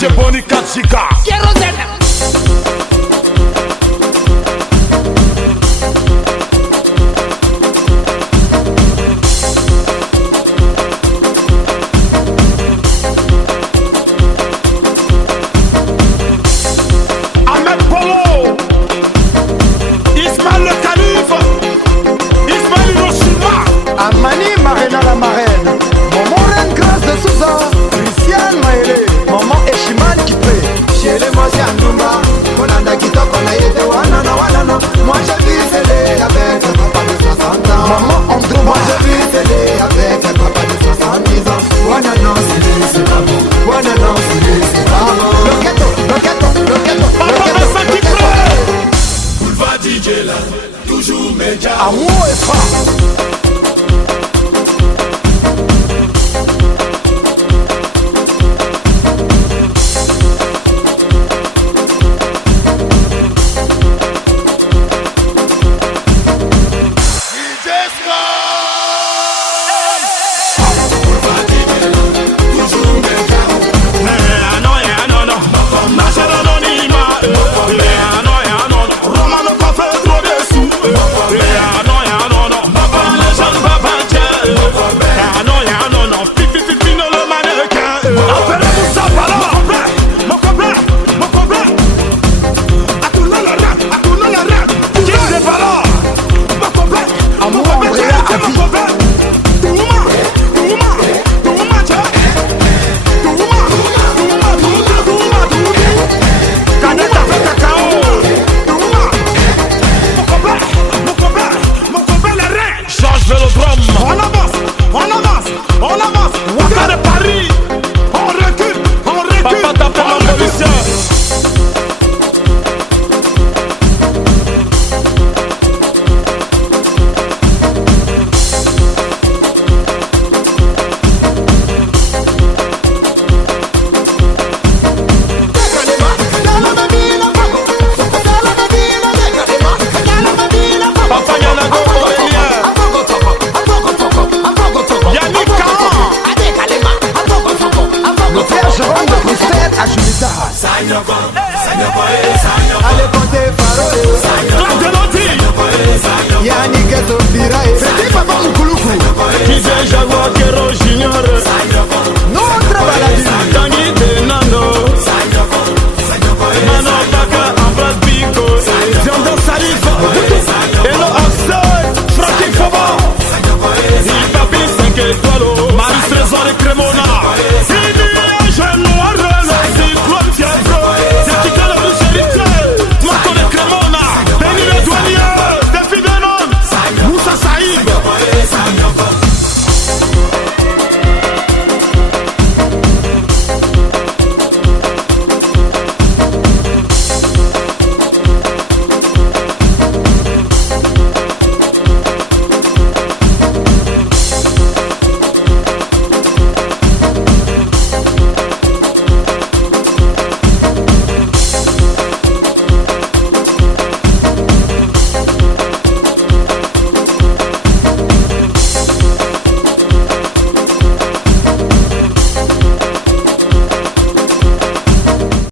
DJ Boni Katsika. Ahmed Polo, Ismaël le Calife, Ismaël Hiroshima, Amani Marina la marraine, Maman Reine Grâce de Souza, Christiane Maëlé, Maman Eshiman Kipé, Chérie Mosia Numba, Konanda Kitoko na yete wanana wanana. Moi j'ai vu célé avec un papa de 60 ans. Maman Andrew, moi j'ai vu célé avec un papa de 70 ans. Wanana c'est pas bon, wanana c'est pas bon. Le ghetto, le ghetto, le ghetto, Papa Vincent qui pleure. Boulevard DJ là, toujours média. Amour et frappe. Allez compter Faro, Yannick et Topira, c'est Papa Moukouloukou, Qui c'est Jaguar Kero Junior.